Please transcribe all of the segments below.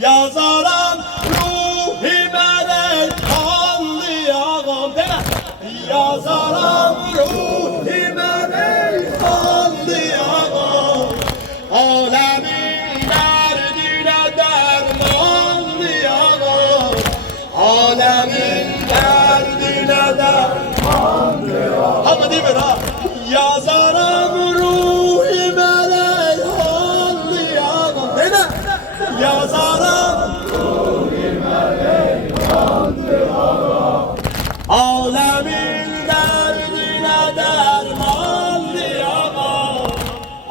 yazaram ruhime reyhanlı ağam deme. Yazaram ruhime reyhanlı ağam, alemin derdine dermanlı ağam, alemin derdine dermanlı ağam. Ama değil mi ha? Yazaram ruhime reyhanlı ağam deme. Yazaram ruhime reyhanlı ağam, alemin derdine dermanlı ağam,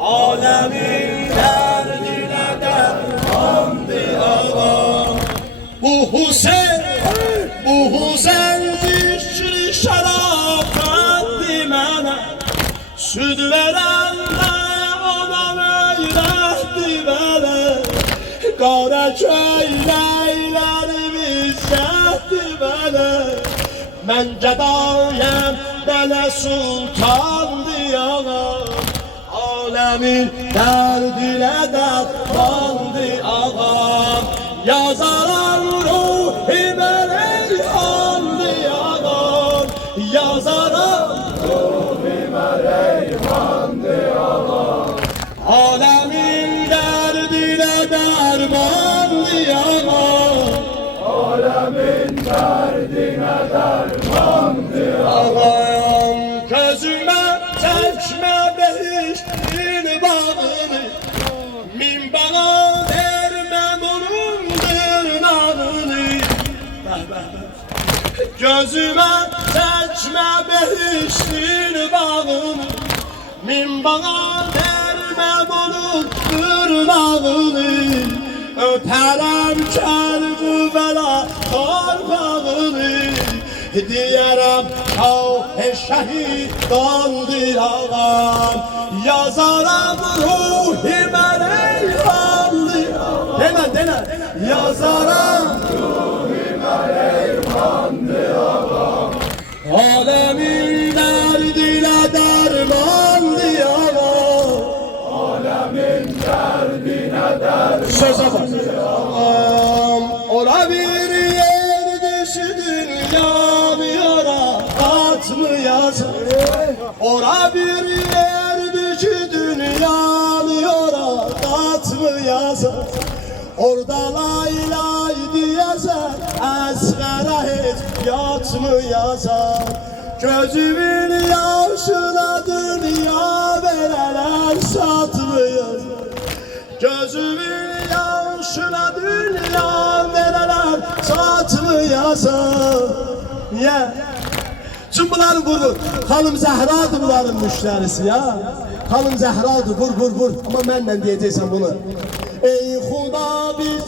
alemin derdine dermanlı ağam. Bu Hüseyin zikri şarap etti mənə, süd verəndə ona öyrətdi mənə, qara köynəklərimi izlətdi mənə. Mən gədayəm, mənə sultandı ağam, alemin dərdinə dərmandı ağam. Yazaram ruhime reyhanlı ağam, yazaram ruhime reyhanlı ağam, alemin derdine dermanlı ağam, alemin derdine dermanlı ağam. Gözüme çəkmə behiştin bağını, min bana vermem onun dırnağını. Gözüme çəkmə behiştin bağını, min bana vermem onun dırnağını. Öpərəm Kərbəla torpağını, diyərəm şəhid oldu ağam. Yazaram ruhime reyhanlı ağam, dene. Yazaram ruhime reyhanlı ağam, alemin derdine dermanlı ağam, alemin derdine dermanlı ağam. Ola bir yer dışı dünyamı yora atmayasın, ora bir yer dışı dünyamı yora atmayasın. Orada lay lay diyesen, əsqərə heç yatmayasan. Gözümün yaşına dünya verələr satmayasan. Gözümün yaşına dünya verələr satmayasan. Niye? Çünkü bunları vur. Xanım Zəhradır bunların müşterisi ya. Xanım Zəhradır, vur. Ama mənlə deyəcəksən bunu. Ey Xuda biz